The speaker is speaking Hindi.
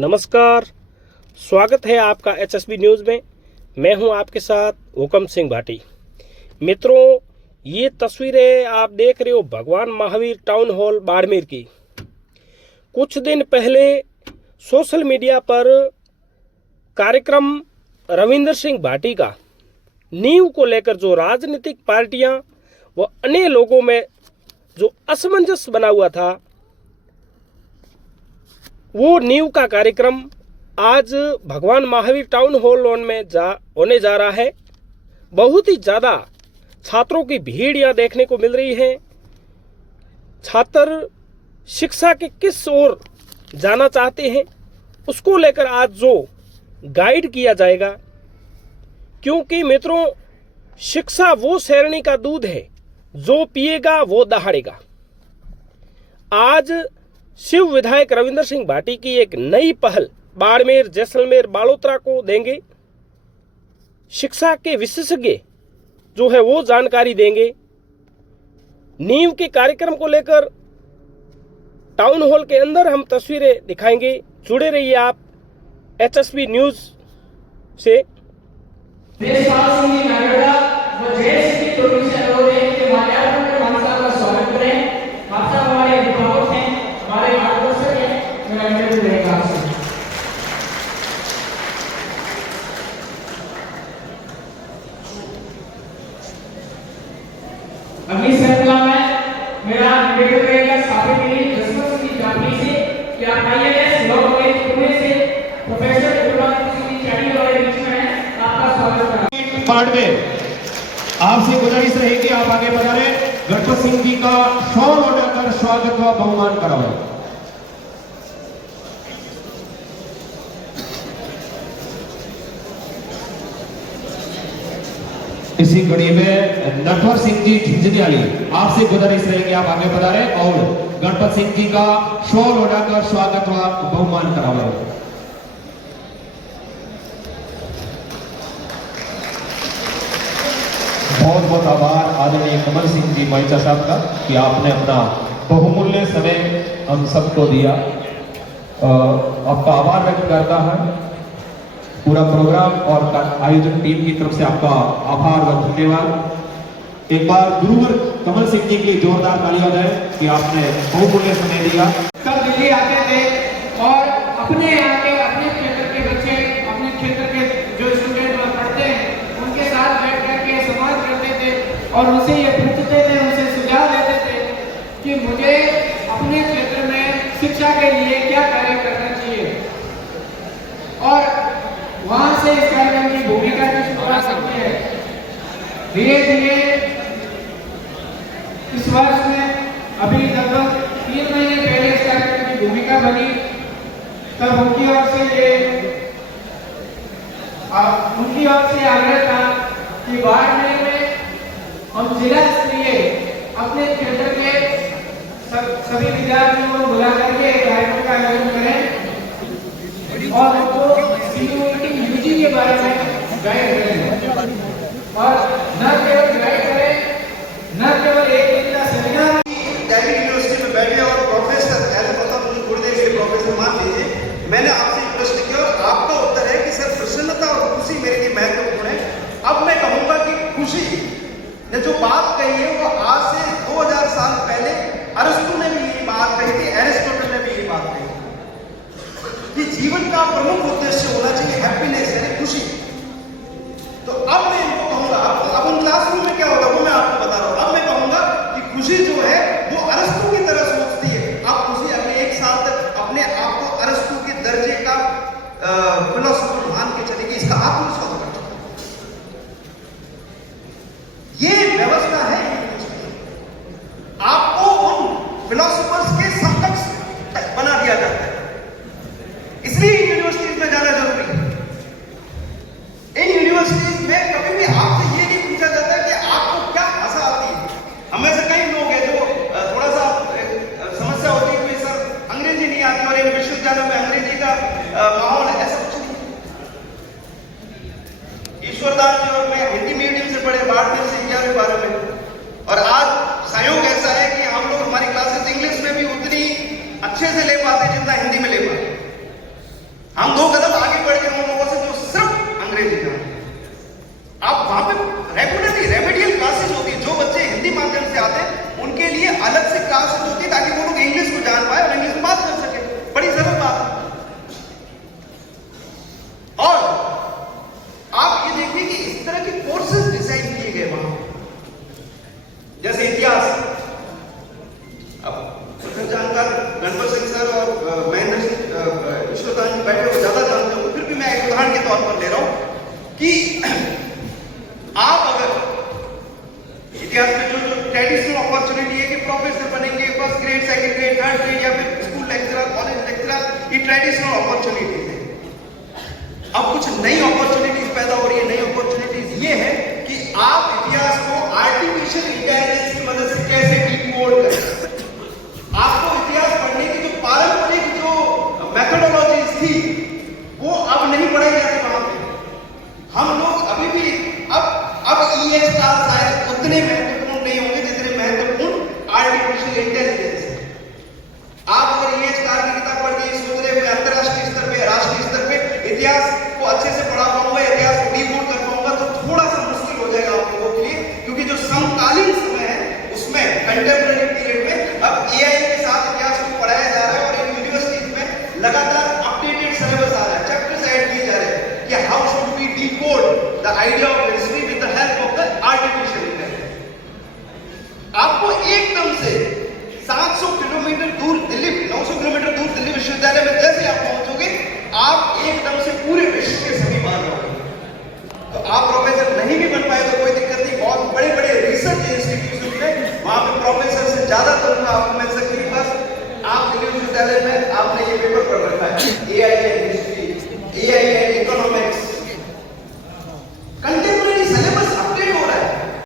नमस्कार, स्वागत है आपका HSB न्यूज़ में। मैं हूं आपके साथ हुकम सिंह भाटी। मित्रों, ये तस्वीरें आप देख रहे हो भगवान महावीर टाउन हॉल बाड़मेर की। कुछ दिन पहले सोशल मीडिया पर कार्यक्रम रविंद्र सिंह भाटी का नींव को लेकर जो राजनीतिक पार्टियां व अन्य लोगों में जो असमंजस बना हुआ था, वो नींव का कार्यक्रम आज भगवान महावीर टाउन हॉल में होने जा रहा है। बहुत ही ज़्यादा छात्रों की भीड़ यहाँ देखने को मिल रही है। छात्र शिक्षा के किस ओर जाना चाहते हैं, उसको लेकर आज जो गाइड किया जाएगा। क्योंकि मित्रों, शिक्षा वो शेरनी का दूध है, जो पिएगा वो दहाड़ेगा। आज शिव विधायक रविंद्र सिंह भाटी की एक नई पहल बाड़मेर, जैसलमेर, बालोतरा को देंगे। शिक्षा के विशेषज्ञ जो है वो जानकारी देंगे। नींव के कार्यक्रम को लेकर टाउन हॉल के अंदर हम तस्वीरें दिखाएंगे। जुड़े रहिए आप HSB न्यूज से। अगली श्रृंखला में मेरा निवेदन रहेगा साथी के लिए जसवंत सिंह जाफरी से कि आप IAS लॉ कॉलेज पुणे से प्रोफेसर गुरबाज सिंह चाड़ी वाले बीच में है, आपका स्वागत है। पार्ट में आपसे गुजारिश रहेगी आप आगे बढ़ारे गणपत सिंह जी का शॉल उठाकर स्वागत व बहुमान कराओ। इसी कड़ी में नटवर सिंह जी झिंझनियाली, आपसे गुजारिश रहेगी आप आगे बढ़ारे और गणपत सिंह जी का शॉल उठाकर स्वागत व बहुमान कराओ। बहुत बहुत आभार आदरणीय कमल सिंह जी माइचा साहब का कि आपने अपना बहुमूल्य समय हम सबको दिया। आपका आभार व्यक्त करता है पूरा प्रोग्राम और आयोजक टीम की तरफ से आपका आभार व धन्यवाद। एक बार गुरुवर कमल सिंह जी के लिए जोरदार तालियां दें कि आपने बहुमूल्य समय दिया। कल दिल्ली आते थे और अपने यहाँ के अपने क्षेत्र के बच्चे, अपने क्षेत्र के जो स्टूडेंट पढ़ते हैं, उनके साथ बैठ करके संवाद करते थे और उनसे ये पूछते थे, उनसे सुझाव देते थे कि मुझे अपने क्षेत्र में शिक्षा के लिए क्या कार्य करना चाहिए। और वहां से इस कार्यक्रम की भूमिका की शुरुआत होती है। धीरे धीरे इस वर्ष में अभी लगभग 3 महीने पहले इस कार्यक्रम की भूमिका बनी, तब उनकी ओर से आग्रह था कि बाड़मेर में हम जिला स्तरीय अपने क्षेत्र के सभी विद्यार्थियों को बुला करके कार्यक्रम का आयोजन करें और उनको UG के बारे में गाइड करें। और न केवल गाइड करें, न केवल एक दिन का सेमिनार। दिल्ली यूनिवर्सिटी में बैठे और प्रोफेसर ऐसे पता मुझे गुरुदेव के प्रोफेसर मान लीजिए, मैंने आपसे एक प्रश्न किया और आपका उत्तर है कि सर प्रसन्नता और खुशी मेरे लिए महत्वपूर्ण है। अब मैं कहूँगा कि खुशी ने जो बात कही है वो आज से 2000 साल पहले अरस्तु ने भी यही बात कही थी, एरिस्टोटल ने भी यही बात कही कि जीवन का प्रमुख उद्देश्य होना चाहिए हैप्पीनेस, यानी खुशी। तो अब मैं इनको कहूंगा, अब उन क्लासरूम में क्या होगा वो मैं आपको बता रहा हूं। अब मैं कहूंगा कि खुशी जो है वो अरस्तु की तरह सोचती है। अब खुशी अगले 1 साल तक अपने आप को अरस्तु के दर्जे का फिलोसोफर मान के चलेगी, इसका आत्मविश्वास कर चुका। ये व्यवस्था है। आपको उन फिलोसोफर्स के समकक्ष बना दिया जाता है, इसलिए इन यूनिवर्सिटीज में जाना जरूरी है। इन यूनिवर्सिटीज में कभी भी आपसे ये नहीं पूछा जाता कि आपको क्या भाषा आती है। हम में से कई लोग हैं जो थोड़ा सा समस्या होती है कि सर अंग्रेजी नहीं आती और इन विश्वविद्यालयों में अंग्रेजी का माहौल है, ऐसा कुछ नहीं। ईश्वरदास जी और मैं हिंदी मीडियम से पढ़े, बाड़मेर से 11वीं में, और आज संयोग ऐसा है कि हम लोग हमारी क्लासेस इंग्लिश में भी उतनी अच्छे से ले पाते जितना हिंदी में ले पाते। कि आप अगर इतिहास में जो ट्रेडिशनल अपॉर्चुनिटी है कि प्रोफेसर बनेंगे, first grade, second grade, third grade या फिर स्कूल लेक्चरर, कॉलेज लेक्चरर, ये ट्रेडिशनल अपॉर्चुनिटीज है। अब कुछ नई अपॉर्चुनिटीज पैदा हो रही है। नई अपॉर्चुनिटीज ये है कि आप इतिहास को आर्टिफिशियल इंटेलिजेंस की मदद से कैसे डिकोड करें। आपको इतिहास पढ़ने की जो पारंपरिक जो मेथोडोलॉजीज थी वो अब नहीं पढ़ाई जाती वहां पे। हम लोग अभी भी अब ईएच क्लास शायद उतने महत्वपूर्ण नहीं होंगे जितने महत्वपूर्ण आर्टिफिशियल इंटेलिजेंस है। आप अगर ईएच क्लास की किताब पढ़ के सोच रहे हैं अंतरराष्ट्रीय स्तर पे, राष्ट्रीय स्तर पे इतिहास को अच्छे से पढ़ा पाऊंगा, इतिहास को डिकोड कर पाऊंगा, तो थोड़ा सा मुश्किल हो जाएगा आप लोगों के लिए, क्योंकि जो समकालीन समय है उसमें कंटेम्पररी पीरियड में अब एआई के साथ इतिहास को पढ़ाया जा रहा है और इन यूनिवर्सिटीज में लगातार अपडेटेड सिलेबस आ रहा है, चैप्टर्स ऐड किए जा रहे हैं कि how should we decode the idea of history with the help of the artificial intelligence. आपको एकदम से 700 किलोमीटर दूर दिल्ली, 900 किलोमीटर दूर दिल्ली विश्वविद्यालय में जैसे आप